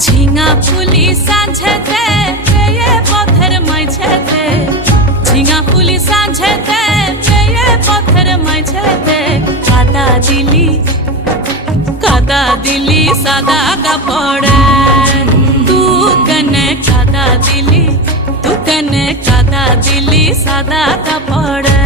ঝিঙা ফুলি সাঁঝেতে পেয়ে পথের মাঝেতে, ঝিঙা ফুলি সাঁঝেতে পেয়ে পথের মাঝেতে, কাদা দিলি সাদা কাপড়ে, তু কনে কাদা দিলি, তু কনে কাদা দিলি সাদা কাপড়ে।